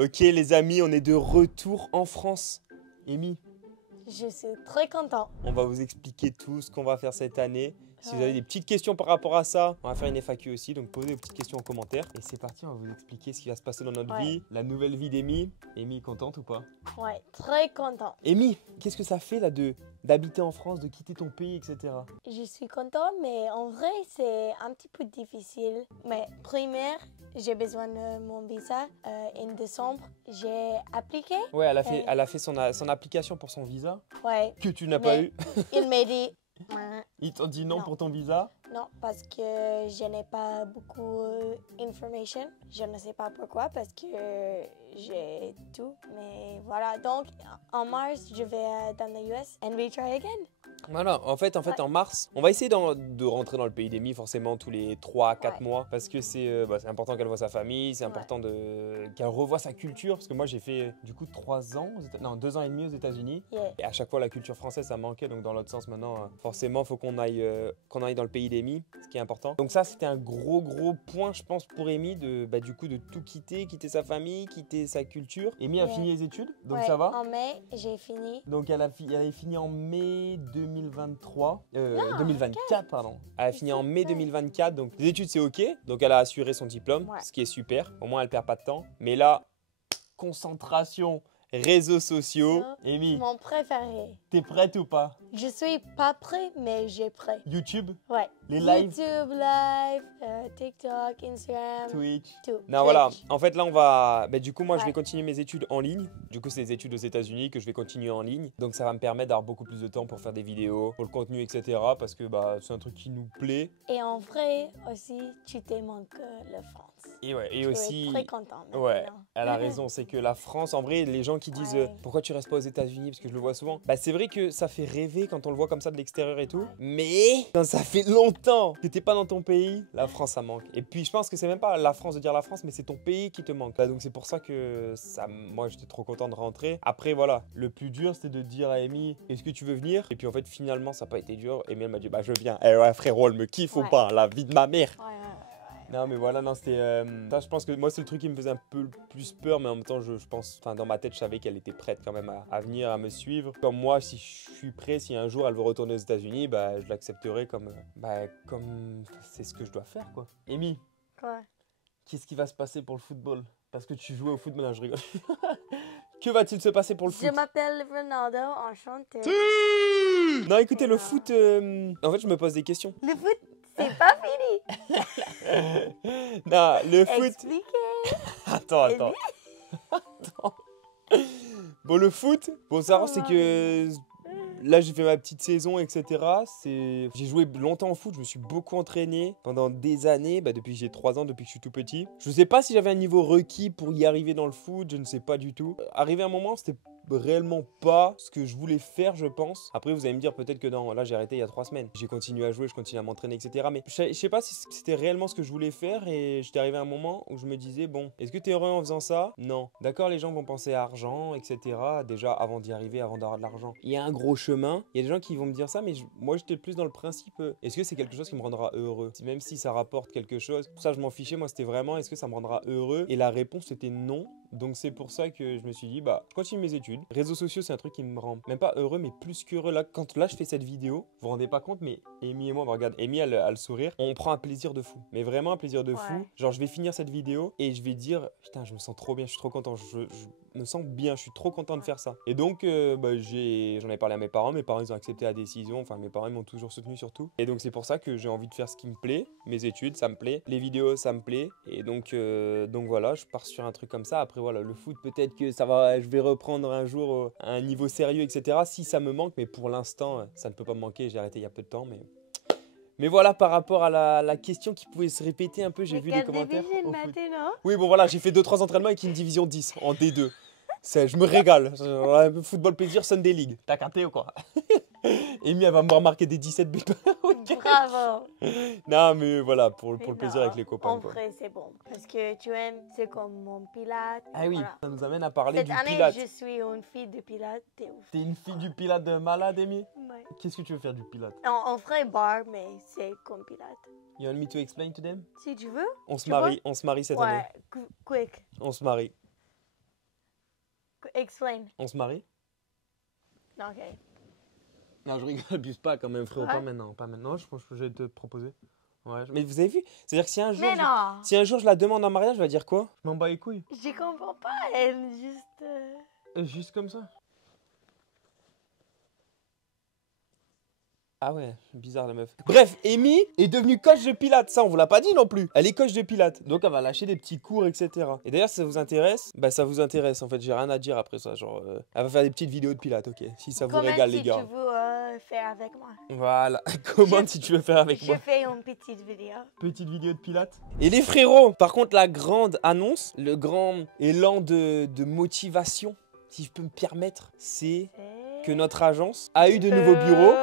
Ok les amis, on est de retour en France. Amy, Je suis très content. on va vous expliquer tout ce qu'on va faire cette année. Si vous Ouais. avez des petites questions par rapport à ça, on va faire une FAQ aussi, donc posez vos petites questions en commentaire. Et c'est parti, on va vous expliquer ce qui va se passer dans notre Ouais. vie, la nouvelle vie d'Amy. Amy, contente ou pas? Ouais, très content. Amy, qu'est-ce que ça fait là d'habiter en France, de quitter ton pays, etc. Je suis content, mais en vrai, c'est un petit peu difficile. Mais première, j'ai besoin de mon visa. En décembre, j'ai appliqué. Ouais, elle a fait son application pour son visa, Ouais, que tu n'as pas Mais- eu. il m'a dit Ils t'ont dit non Non. pour ton visa. non parce que je n'ai pas beaucoup d'informations. Je ne sais pas pourquoi, parce que j'ai tout. Mais voilà, donc en mars, je vais dans les US and we try again. Voilà, en fait, Ouais. en mars, on va essayer de rentrer dans le pays d'Amy forcément tous les 3-4 Ouais. mois parce que c'est important qu'elle voit sa famille, c'est important qu'elle revoie sa culture parce que moi j'ai fait du coup 2 ans et demi aux États-Unis Yeah. et à chaque fois la culture française ça manquait donc dans l'autre sens maintenant forcément faut qu'on aille dans le pays d'Amy, ce qui est important. Donc ça c'était un gros point je pense pour Amy du coup de tout quitter sa famille, quitter sa culture. Amy a Yeah. fini les études donc Ouais, ça va. En mai, j'ai fini. Donc elle avait fini en mai 2024 pardon. Elle a fini en mai 2024 donc les études c'est ok. Donc elle a assuré son diplôme, Ouais. ce qui est super. Au moins elle perd pas de temps. Mais là, concentration, réseaux sociaux. Amy, Mon préféré. t'es prête ou pas? Je suis pas prêt, mais j'ai prêt. YouTube, Ouais. les lives, YouTube live, TikTok, Instagram, Twitch. tout. Non voilà, en fait là on va... du coup moi je Ouais. vais continuer mes études en ligne. Du coup c'est des études aux États-Unis que je vais continuer en ligne. Donc ça va me permettre d'avoir beaucoup plus de temps pour faire des vidéos, pour le contenu etc. Parce que c'est un truc qui nous plaît. Et en vrai aussi, tu te manques la France. Et ouais, et Tu aussi... es très content. Ouais, maintenant. elle a raison, c'est que la France, en vrai, les gens qui disent Ouais. pourquoi tu restes pas aux États-Unis, parce que je le vois souvent, c'est vrai que ça fait rêver quand on le voit comme ça de l'extérieur et tout, Ouais. mais quand ça fait longtemps que t'es pas dans ton pays, la France ça manque. Et puis je pense que c'est même pas la France de dire la France, mais c'est ton pays qui te manque. Donc c'est pour ça que moi j'étais trop content de rentrer. Après voilà, le plus dur c'était de dire à Amy, est-ce que tu veux venir? Et puis en fait finalement ça n'a pas été dur. Amy elle m'a dit je viens. Eh ouais frérot, elle me kiffe ou Ouais. pas, la vie de ma mère. Ouais. Non mais voilà, non c'était... ça je pense que moi c'est le truc qui me faisait un peu plus peur, mais en même temps je pense, dans ma tête je savais qu'elle était prête quand même à venir, à me suivre. Comme moi, si je suis prêt, si un jour elle veut retourner aux États-Unis, je l'accepterai comme c'est ce que je dois faire quoi. Amy, Quoi? qu'est-ce qui va se passer pour le football? Parce que tu jouais au foot, maintenant je rigole. Que va-t-il se passer pour le Je foot? m'appelle Ronaldo, enchanté. Non écoutez, le foot... En fait je me pose des questions. Le foot, c'est pas fini. Non, le foot... Expliquez. Attends. Bon, le foot, bon, savoir, c'est que là, j'ai fait ma petite saison, etc. J'ai joué longtemps au foot, je me suis beaucoup entraîné pendant des années, depuis que j'ai 3 ans, depuis que je suis tout petit. Je ne sais pas si j'avais un niveau requis pour y arriver dans le foot, je ne sais pas du tout. Arrivé à un moment, c'était réellement pas ce que je voulais faire, je pense. Après, vous allez me dire peut-être que non, là j'ai arrêté il y a 3 semaines. J'ai continué à jouer, je continue à m'entraîner, etc. Mais je sais pas si c'était réellement ce que je voulais faire et j'étais arrivé à un moment où je me disais, bon, est-ce que tu es heureux en faisant ça? Non. D'accord, les gens vont penser à argent, etc. Déjà, avant d'y arriver, avant d'avoir de l'argent, il y a un gros chemin. Il y a des gens qui vont me dire ça, mais moi j'étais plus dans le principe, est-ce que c'est quelque chose qui me rendra heureux? Même si ça rapporte quelque chose, ça je m'en fichais, moi c'était vraiment, est-ce que ça me rendra heureux? Et la réponse était non. Donc c'est pour ça que je me suis dit, je continue mes études. Réseaux sociaux, c'est un truc qui me rend même pas heureux, mais plus qu'heureux. Là, quand je fais cette vidéo, vous vous rendez pas compte, mais Amy et moi, regarde, Amy elle a le sourire, on prend un plaisir de fou. Mais vraiment un plaisir de fou. Genre, je vais finir cette vidéo et je vais dire, putain, je me sens trop bien, je suis trop content, je me sens bien, je suis trop content de faire ça. Et donc, j'en ai parlé à mes parents ils ont accepté la décision, enfin, mes parents ils m'ont toujours soutenu surtout. Et donc, c'est pour ça que j'ai envie de faire ce qui me plaît, mes études, ça me plaît, les vidéos, ça me plaît. Et donc voilà, je pars sur un truc comme ça. Après, voilà, le foot, peut-être que ça va, je vais reprendre un jour à un niveau sérieux, etc. Si ça me manque, mais pour l'instant, ça ne peut pas me manquer. J'ai arrêté il y a peu de temps, mais voilà, par rapport à la question qui pouvait se répéter un peu, j'ai vu les commentaires. Au foot. Oui, bon voilà, j'ai fait 2-3 entraînements avec une division 10 en D2. Je me régale. Football plaisir, Sunday League. T'as capté ou quoi? Amy, elle va me voir marquer des 17 buts. Bravo. Non, mais voilà, pour le plaisir avec les copains. En vrai, c'est bon. Parce que tu aimes, c'est comme mon pilate. Ah oui, Voilà. ça nous amène à parler Cette du année, pilate. je suis une fille de pilate. T'es ouf. T'es une fille du pilate de malade, Amy? Ouais. Qu'est-ce que tu veux faire du pilate? En vrai, bar, mais c'est comme pilate. You want me to explain to them? Si tu veux. On se marie cette année. Ouais, quick. On se marie. Explain. On se marie? Ok. Non, je rigole, abuse pas quand même, frérot. Ouais. Pas maintenant, pas maintenant. Je pense que je vais te proposer. Ouais, mais vous avez vu? C'est-à-dire que si un jour, Mais non. si un jour je la demande en mariage, je vais dire quoi? Je m'en bats les couilles. Je comprends pas. Elle juste. Juste comme ça. Ah ouais, bizarre la meuf. Bref, Amy est devenue coach de pilates. Ça, on vous l'a pas dit non plus. Elle est coach de pilates. Donc, elle va lâcher des petits cours, etc. Et d'ailleurs, si ça vous intéresse, bah ça vous intéresse. En fait, j'ai rien à dire après ça. Genre, elle va faire des petites vidéos de pilates, ok? Si ça vous Comment régale, si les gars. tu veux faire avec moi? Voilà. Comment si tu veux faire avec moi? Je fais une petite vidéo. Petite vidéo de pilates. Et les frérots, par contre, la grande annonce, le grand élan de motivation, si je peux me permettre, c'est que notre agence a eu de nouveaux bureaux.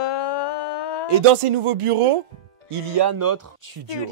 Et dans ces nouveaux bureaux, il y a notre studio.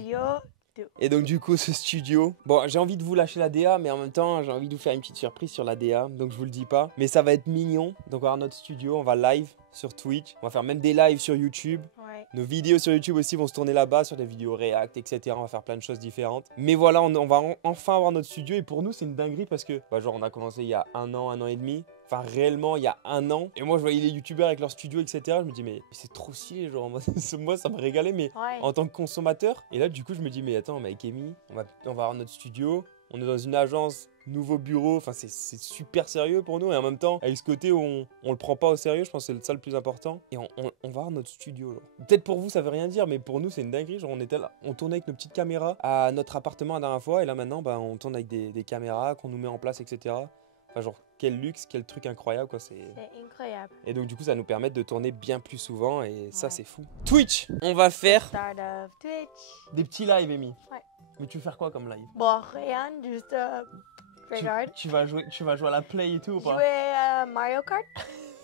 Et donc du coup, ce studio, bon, j'ai envie de vous lâcher la DA, mais en même temps, j'ai envie de vous faire une petite surprise sur la DA, donc je vous le dis pas. Mais ça va être mignon. Donc on va avoir notre studio, on va live sur Twitch, on va faire même des lives sur YouTube. Ouais. Nos vidéos sur YouTube aussi vont se tourner là-bas, sur des vidéos React, etc. On va faire plein de choses différentes. Mais voilà, on va enfin avoir notre studio. Et pour nous, c'est une dinguerie parce que, bah, genre, on a commencé il y a un an et demi. Enfin, réellement, il y a un an. Et moi, je voyais les YouTubeurs avec leur studio, etc. Je me dis, mais c'est trop stylé. Genre, moi, ça me régalait, mais Ouais. en tant que consommateur. Et là, du coup, je me dis, mais attends, mais avec Amy, on va avoir notre studio. On est dans une agence, nouveau bureau, enfin c'est super sérieux pour nous et en même temps avec ce côté où on le prend pas au sérieux, je pense que c'est ça le plus important et on va avoir notre studio. Peut-être pour vous ça veut rien dire mais pour nous c'est une dinguerie, genre on était là, on tournait avec nos petites caméras à notre appartement la dernière fois et là maintenant bah, on tourne avec des caméras qu'on nous met en place etc. Enfin genre quel luxe, quel truc incroyable quoi, c'est incroyable. Et donc du coup ça nous permet de tourner bien plus souvent et ça Ouais. c'est fou. Twitch, on va faire Start of Twitch. des petits lives Amy. Ouais. Mais tu veux faire quoi comme live? Bon, rien, juste regarde. Tu vas jouer à la play et tout ou pas? Jouer à Mario Kart.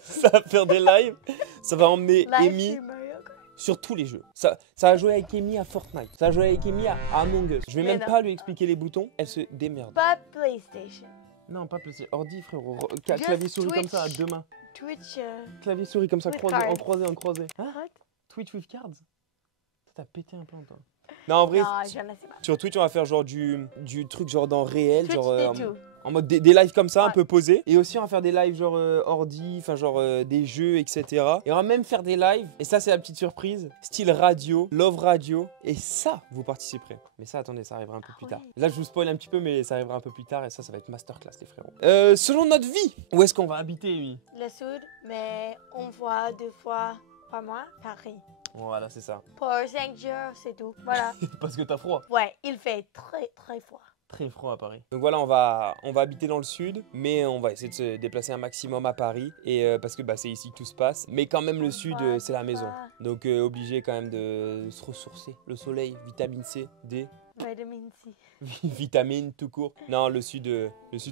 Ça va faire des lives, ça va emmener Live Amy sur Mario Kart. sur tous les jeux. Ça va jouer avec Amy à Fortnite, ça va jouer avec Amy à Among Us. Je vais Mais même non. pas lui expliquer les boutons, elle se démerde. Pas PlayStation. Non, pas plaisir. Ordi frérot, Just clavier souris comme Twitch. ça à deux mains. Twitch. Clavier souris comme ça, With croisé, en cards. croisé, en croisé. Hein? What? Twitch with cards? T'as pété un plan toi. Non en vrai, Non, je ne sais pas. sur Twitch on va faire genre du truc genre dans réel, Twitch genre des tout. en mode des lives comme ça, un Ouais. peu posés. Et aussi, on va faire des lives genre ordi, enfin genre des jeux, etc. Et on va même faire des lives, et ça c'est la petite surprise, style radio, love radio. Et ça, vous participerez. Mais ça, attendez, ça arrivera un peu plus tard. ouais. Là, je vous spoil un petit peu, mais ça arrivera un peu plus tard. Et ça va être masterclass, les frérots. Selon notre vie, où est-ce qu'on va habiter, lui? Le sud, mais on voit 2 fois par mois Paris. Voilà, c'est ça. Pour 5 jours, c'est tout. Voilà. Parce que t'as froid. Ouais, il fait très très froid. Très froid à Paris. Donc voilà, on va habiter dans le sud, mais on va essayer de se déplacer un maximum à Paris. Et parce que bah, c'est ici que tout se passe. Mais quand même, le sud, c'est la maison. Donc obligé quand même de se ressourcer. Le soleil, vitamine C, D, Vitamine C. vitamine tout court. Non, le sud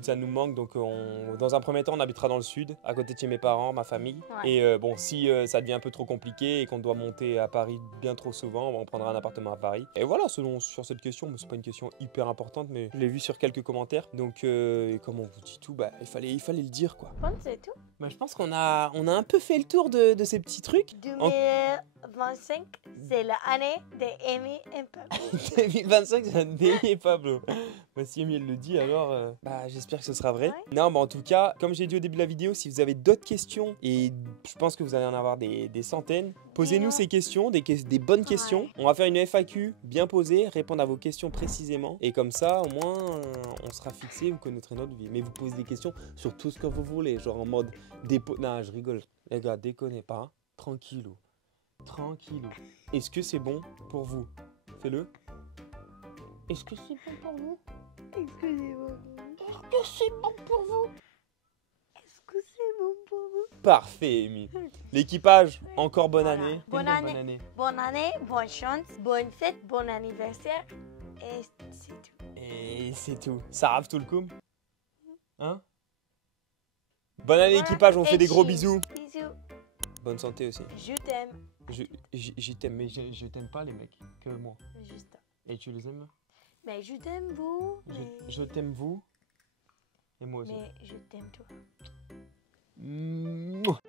ça nous manque. Donc dans un premier temps, on habitera dans le sud, à côté de chez mes parents, ma famille. Ouais. Et bon, si ça devient un peu trop compliqué et qu'on doit monter à Paris bien trop souvent, on prendra un appartement à Paris. Et voilà, sur cette question, c'est pas une question hyper importante, mais je l'ai vu sur quelques commentaires. Donc, et comme on vous dit tout, bah, il fallait le dire quoi. Bon, c'est tout. Bah, je pense qu'on a un peu fait le tour de ces petits trucs. 2025, c'est l'année d'Amy et Pablo. 2025, c'est un dernier Pablo. Bah, si Amy elle le dit, alors bah, j'espère que ce sera vrai. Ouais. Non, bah, en tout cas, comme j'ai dit au début de la vidéo, si vous avez d'autres questions, et je pense que vous allez en avoir des centaines, posez-nous ces questions, des bonnes questions. Ouais. On va faire une FAQ bien posée, répondre à vos questions précisément. Et comme ça, au moins, on sera fixé, vous connaîtrez notre vie. Mais vous posez des questions sur tout ce que vous voulez, genre en mode non, je rigole. Les gars, déconnez pas. Hein. Tranquillou. Tranquillou. Est-ce que c'est bon pour vous? Fais-le. Est-ce que c'est bon pour vous? Excusez-moi. Est-ce que c'est bon pour vous? Est-ce que c'est bon pour vous? Parfait, Amy. L'équipage, encore bonne Voilà. année. Bonne année. Bonne année, bonne chance, bonne fête, bon anniversaire. Et c'est tout. Et c'est tout. Ça rave tout le coup. Hein? Bonne année, Ouais. équipage, on fait Et des gros cheese. bisous. Bisous. Bonne santé aussi. Je t'aime. Je t'aime, mais je t'aime pas les mecs, que moi. Juste. Et tu les aimes? Mais je t'aime vous. Je t'aime vous. Et moi aussi. Mais je t'aime toi. Mouah.